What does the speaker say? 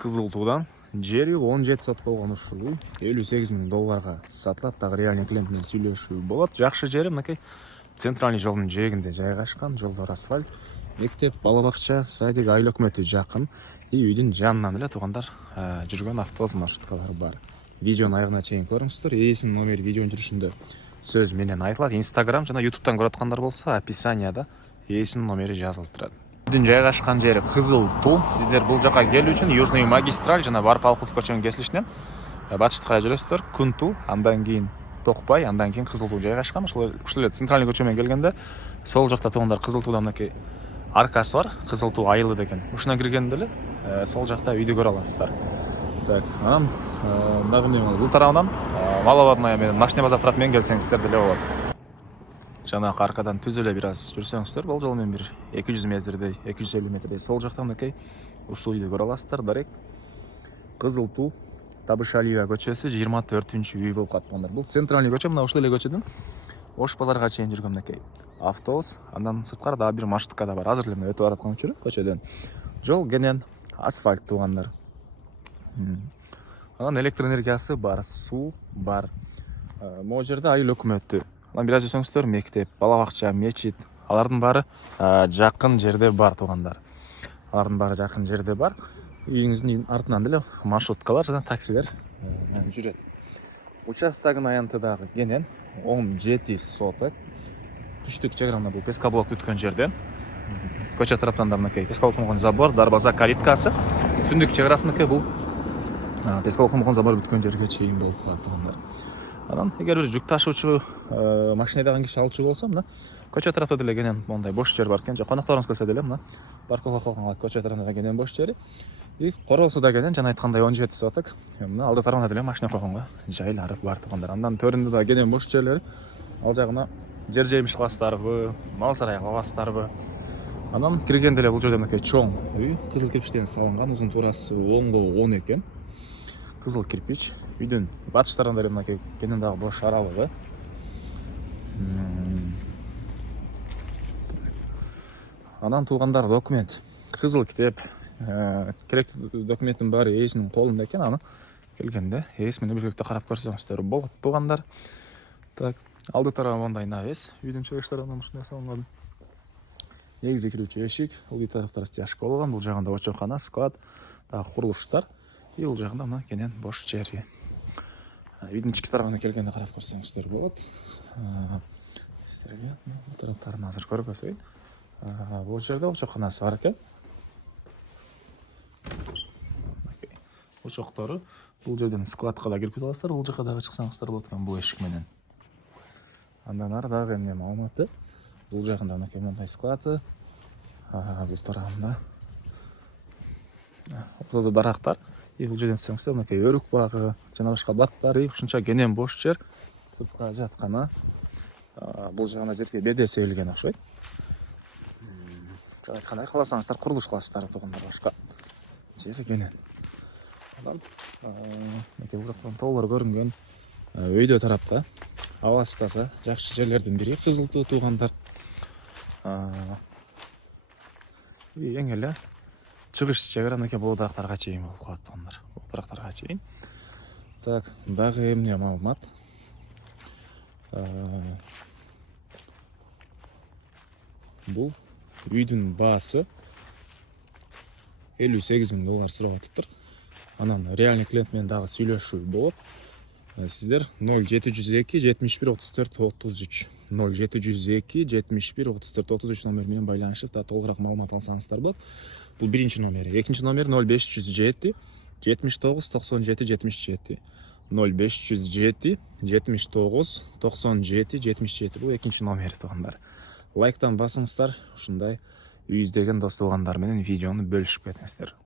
Кызыл туудан жери 17 сот болгон ушул үй 58 000 долларга сатылат. Дагы реальный клиент менен сүйлөшүү болот. Жакшы жери мынакей центральный жолдун жээгинде жайгашкан. Жолдор асфальт, мектеп, бала бакча, садик, айыл өкмөтү жакын. Үйдүн жанынан эле туугандар жүргөн автобус маршруткалары бар. Видеону аягына чейин көрүңүздөр. Ээсинин номери видеонун жүрүшүндө сөз менен айтылат. Instagram жана YouTube'дан көрүп аткандар болсо, описанияда ээсинин номери жазылып турат. Үйдүн жайгашкан жери Кызыл Туу. Сиздер бул жака келүү үчүн Южный магистраль жана Варпалков көчөнүн кесилишинен батышты карай жүрөсүздөр. Кунту, андан кийин Токпай, андан кийин Кызыл Туу жайгашкан. Ушул эле центральный көчө менен келгенде сол жакта туугандар Кызыл Туудан мынакей аркасы бар. Кызыл Туу айылы деген. Ушуна киргенде эле сол жакта үйдү көрө аласыздар. Так, анан дагы эмне бул тарабынан маловодная менен машина базар тарап менен келсеңиздер деле болот. Жанакы аркадан түз эле бир аз жүрсөңүздөр, бул жол менен бир 200 метрдей, 250 метрдей сол жакта мынакей ушул үйдү көрө аласыздар. Дарек Кызыл Туу Табышалиева көчөсү 24-үчү үй болуп калат. Бул центральный көчө, мына ушул эле көчөдөн Ош базарга чейин жүргөн мынакей автобус, андан сырткары дагы бир маршрутка да бар. Азыр эле өтүп бараткан учуру көчөдөн. Жол кенен асфальт туугандар. Анан электр энергиясы бар, суу бар. Могу жерде айыл өкмөтү. Анан бир аз жүрсөңүздөр мектеп, бала бакча, мечит, алардын баары жакын жерде бар туугандар. Алардын баары жакын жерде бар. Үйүңүздүн артынан деле маршруткалар жана таксилер жүрөт. Участогун аянты дагы кенен 17 соток. Түштүк чеграмда бул пескоблок бүткөн жерден. Көчө тараптан да мынакей пескоблок болгон забор, дарбаза, калиткасы. Түндүк чеграсыныкы бул пескоблок болгон забор бүткөн жерге чейин болуп калат туугандар. Анан эгер бир жүк ташуучу машина айдаган киши алчу болсо, мына көчө тарапта деле кенен мондай бош жер бар экен. Конокторуңуз келсе деле мына парковка кылган көчө тарапында кенен бош жери. Короосу да кенен жана айткандай 17 соток. Мына алды тарабында деле машина койгонго жайлары бар туугандар. Андан төрүндө да кенен бош жерлер. Ал жагына жер жемиш кыласыздарбы, мал сарай кыласыздарбы. Анан киргенде эле бул жерде мынакей чоң үй, кызыл кирпичтен салынган, узун туурасы 10 10 экен. Кызыл кирпич. Үйдүн батыш тарабында эле мынакей кенен дагы бош аралыгы. Анан туугандар документ, кызыл китеп, керектүү документтин баары ээсинин колунда экен. Аны келгенде ээс менен биргеликте карап көрсөңүздөр болот туугандар. Так, алды тарабы мындай навес. Үйдүн чыгыш тарабынан ушундай салынган. Негизи кирүүчү эшик, ул тараптары стяжка болгон, бул жагында очоккана, склад, дагы курулуштар. И бул жагында мына кенен бош жери. Үйдүн ички тарабына келгенде карап көрсөңүздөр болот. Сиздерге бул тараптарын азыр көргөзөйүн. Бул жерде очокканасы бар экен. Очоктору бул жерден складка да кирип кете аласыздар. Бул жака дагы чыксаңыздар болот экен бул эшик менен. Андан ары дагы эмне маалыматы? Бул жагында мынакей мындай склады. Бул тарабында ортодо дарактар. Бул жерден чыксаңыздар мынакей өрүк багы жана башка бактар, ушунча кенен бош жер. Сыртка жаткана. Бул жагына жерге беде себилген окшойт. Айткандай каласаңыздар курулуш кыласыздар туугандар, башка жери кенен. Анан мынакей бул жактан тоолор көрүнгөн өйдө тарапта абасы таза, жакшы жерлердин бири Кызыл Туу туугандар. Эң эле чыгыш чегара мынакей бул дарактарга чейин болуп калат туугандар. Бул дарактарга чейин. Так, дагы эмне маалымат? Бул үйдүн баасы 58 000 доллар сурап атыптыр. Анан реальный клиент менен дагы сүйлөшүү болот. Сиздер 0702 71 34 33 0702 71 34 33 номер менен байланышып, толугураак маалымат алсаңыздар болот. Бул биринчи номери. Экинчи номер 0507 79 97 77 0507 79 97 77. Бул экинчи номери туугандар. Лайктан басыңыздар, ушундай үй издеген дос туугандар менен видеону бөлүшүп кетиңиздер.